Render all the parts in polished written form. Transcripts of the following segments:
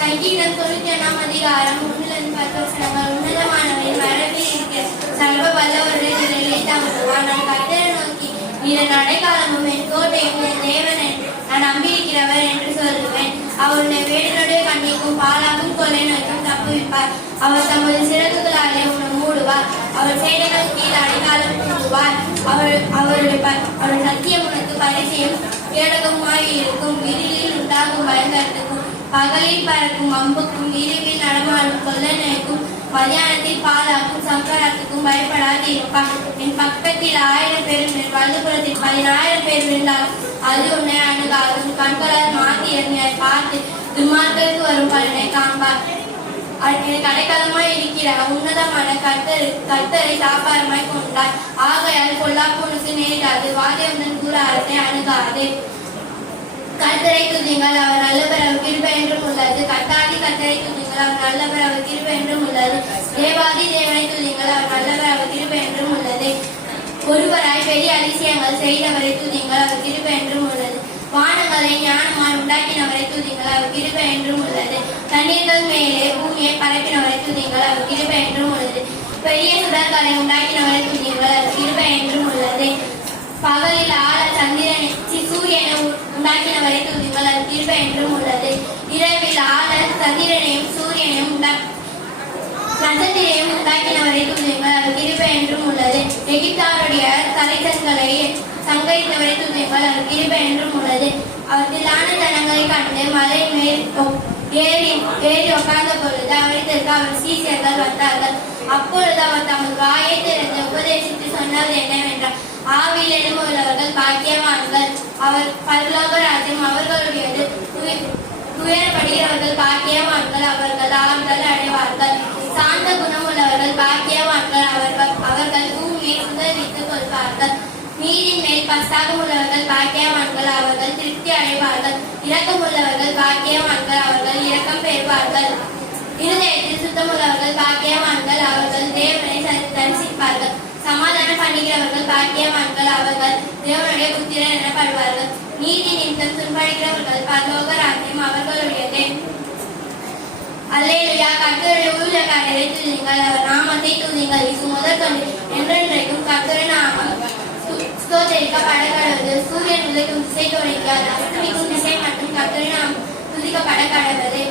சங்கீதம் 91 அதிகாரம் 1-10 உன்னதமானவரின் வரவில் இருக்கிற சர்வ வல்லவருடைய நிலையை தமதுவான். நான் கர்த்தரை நோக்கி நீர் அடைக்காலமும் என் கோட்டையும் என் தேவன் நான் நம்பியிருக்கிறவர் என்று சொல்லுவேன். அவருடைய வேடனுடைய கண்ணிக்கும் பாலாகும் கொலை நோய்க்கும் தப்புவிப்பார். அவர் தமது சிறகுகளாலே உன்னை மூடுவார். அவர் சேனைகள் கீழ் அடைக்காலம் கூடுவார். அவருடைய சத்தியம் உனக்கு பரிசையும் கேடகமாய் இருக்கும். இருளில் உண்டாகும் பயங்கரத்துக்கும் பகலில் பறக்கும் அம்புக்கும் இரவில் நடமாடும் கொள்ளை நோய்க்கும் மதியானத்தில் பாலாக்கும் சங்கராத்துக்கும் பயப்படாது இருப்பான். என் பக்கத்தில் 1000 பேரும் என் வலதுபுறத்தில் 10,000 பேர் விழுந்தாலும் அது உன்னை அணுகாதும். கண்களால் மாத்திரங்களை பார்த்து துன்மார்க்கருக்கு வரும் பலனை காண்பார். எனக்கு அடைக்கலமாய் இருக்கிற உன்னதமான கர்த்தரை சாப்பாரமாய் கொண்டார். ஆகையால் பொல்லாப்பு உனக்கு நேரிடாது. வாதையுடன் கூறாரத்தை அணுகாது. கர்த்தரை துதிங்கள், அவர் நல்லவர், அவர் கிருபை என்றும் உள்ளது. கர்த்தாதி கர்த்தரை துதிங்கள், அவர் நல்லவர், அவர் கிருபை என்றும் உள்ளது. தேவாதி தேவனை துதிங்கள், அவர் நல்லவர், அவர் கிருபை என்றும் உள்ளது. ஒருவராய் பெரிய அதிசயங்கள் செய்தவரை துதிங்கள், அவர் கிருபை என்றும் உள்ளது. வானங்களை ஞானமாய் உண்டாக்கினவரை துதிங்கள், அவர் கிருபை என்றும் உள்ளது. தண்ணீர்கள் மேலே பூமியை பரப்பினவரை துதிங்கள், அவர் கிருபை என்றும் உள்ளது. பெரிய சுடர்களை உண்டாக்கினவரை துதிங்கள், அவர் கிருபை என்றும் உள்ளது. பகலில் ஆள சூரியனை உண்டாக்கினவரை துதிங்கள், அது கிருபை என்றும் உள்ளது. இரவில் ஆள சந்திரனையும் சூரியனையும் நட்சத்திரையும் உண்டாக்கினவரை துதிங்கள், அது கிருபை என்றும் உள்ளது. எகிப்தாருடைய தலைக்கண்களை சங்கரித்தவரை துதிங்கள், அது கிருபை என்றும் உள்ளது. அவர் திரளான ஜனங்களை கண்டு மலை மேல் ஏறி உட்கார்ந்த பொழுது அவரிடத்திற்கு அவர் சீஷர்கள் வந்தார்கள். அப்பொழுது அவர் தமது வாயை திறந்து உபதேசித்து சொன்னது என்னவென்றால், ஆவியில் எழும்புள்ளவர்கள் பாக்கியவான்கள், அவர் பரலோக ராஜ்யம் அவர்களுடையது. துயரப்படுகிறவர்கள் பாக்கியவான்கள், அவர்கள் ஆறுதல் அடைவார்கள். சாந்த குணம் உள்ளவர்கள் பாக்கியவான்கள், அவர்கள் பூமியை சுதரித்துக் கொள்வார்கள். நீரின் மேல் பஸ்தாகம் உள்ளவர்கள் பாக்கியவான்கள், அவர்கள் திருப்தி அடைவார்கள். இரக்கம் உள்ளவர்கள் பாக்கியவான்கள், அவர்கள் இரக்கம் பெறுவார்கள். இருதயத்தில் சுத்தமுள்ளவர்கள் பாக்கியவான்கள், அவர்கள் தேவனை தரிசிப்பார்கள். சமாதானம் பண்ணுகிறவர்கள் பாக்கியவான்கள், அவர்கள் தேவனுடைய புத்திரர் எனப்படுவார்கள். நீதி நிமித்தம் துன்படுகிறவர்கள் பரலோக ராஜ்யம் அவர்களுடையது. அல்லேலூயா. கர்த்தருடைய ஊழியக்காரரை துதியுங்கள், அவர் நாமத்தை துதியுங்கள். இது முதல் கொண்டு என்றென்றைக்கும் கர்த்தரின் நாமம் ஸ்தோத்தரிக்கப்பட கடவுது. சூரியன் உதிக்கும் திசை தொடங்கியார் அஸ்தமிக்கும் திசை மற்றும் கர்த்தரின் நாமம் துதிக்கப்பட கடவுது.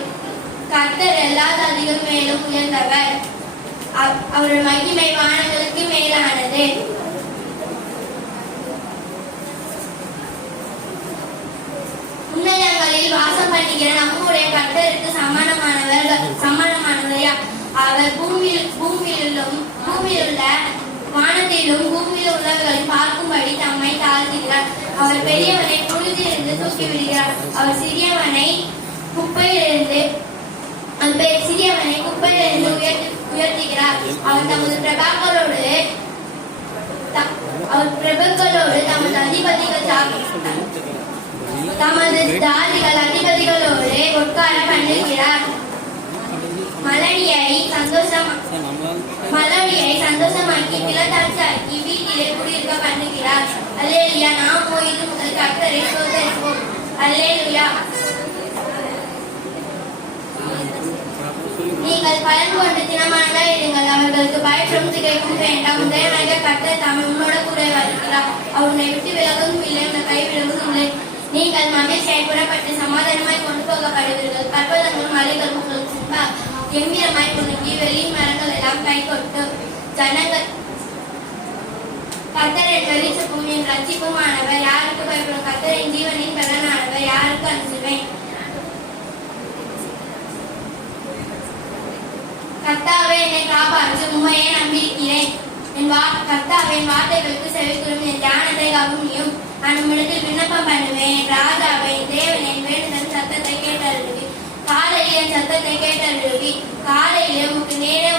கர்த்தர் எல்லா ஜாதிகள் மேலும் உயர்ந்தவர், அவருடைய மகிமை வானங்களுக்கு மேலானது. உன்னதங்களில் வாசம் பண்ணுகிற நம்முடைய கர்த்தருக்கு சமானமானவரையா. அவர் பூமியிலுள்ள வானத்திலும் பூமியில் உள்ளவர்களை பார்க்கும்படி தம்மை தாழ்த்துகிறார். அவர் பெரியவனை புழுதிலிருந்து தூக்கி விடுகிறார். அவர் சிறியவனை குப்பையிலிருந்து உயர்த்துகிறார். அவர் தமது பிரபுக்களோடு தமது அதிபதிகளோடு உட்கார பண்ணுகிறார். மலடியை சந்தோஷமாக்கி கிளத்தாட்சாக்கி வீட்டிலே குடியிருக்க பண்ணுகிறார். அல்லேலூயா. நாம் இது முதல் கர்த்தரை ஸ்தோத்தரிப்போம். அல்லேலூயா. நீங்கள் பலன் கொண்டு தினமானதாக இருங்கள், அவர்களுக்கு பயப்படும் திகைக்கும் வேண்டாம். உதயநாயக கர்த்தர் தாமே உன்னோட கூட வருகிறார். அவர் உன்னை விட்டு விலகவும் இல்லை, உன்னை கைவிடவும் இல்லை. நீங்கள் மகிழ்ச்சியாய் புறப்பட்டு சமாதானமாய் கொண்டு போகப்படுவீர்கள். பர்வதங்களும் மலைகளும் உங்களுக்கு முன்பாக கம்பீரமாய் குலுங்கி வெளியின் மரங்கள் எல்லாம் கை கொட்டு. ஜனங்கள் கர்த்தர் என் வெளிச்சமும் என் ரட்சிப்புமானவர், யாருக்கு பயப்படும்? கர்த்தரின் ஜீவனின் பலனானவர், யாருக்கு அஞ்சுவேன்? கர்த்தாவே, என்னை காப்பாற்று, உம்மையே நம்பியிருக்கிறேன். கர்த்தாவே, என் வார்த்தைகளுக்கு செவிக்கும், என் தியானத்தை கவனியும். நான் உம்மிடத்தில் விண்ணப்பம் பண்ணுவேன். ராஜாவே, தேவன் என் வேண்டுதல் சத்தத்தை கேட்டருளுவி. காலையில் என் சத்தத்தை கேட்டருளுவி. காலையிலே உமக்கு நேரே